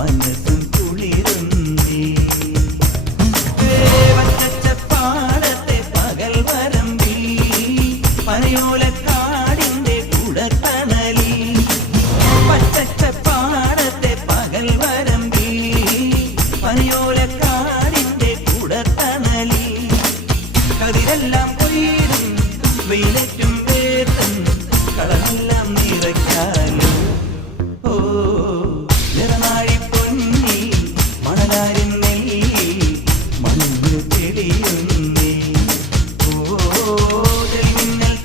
മനസ്സും കുളിരുന്നേ. പച്ചപ്പാടത്തെ പകൽ വരമ്പിൽ പനയോലക്കാടിന്റെ കുടത്തണലിൽ, പച്ചപ്പാടത്തെ പകൽ വരമ്പിൽ പനയോലക്കാടിന്റെ കുടത്തണലിൽ, കതിരെല്ലാം കൊയ്തും വെയിലേറ്റും വേർത്തും കളമെല്ലാം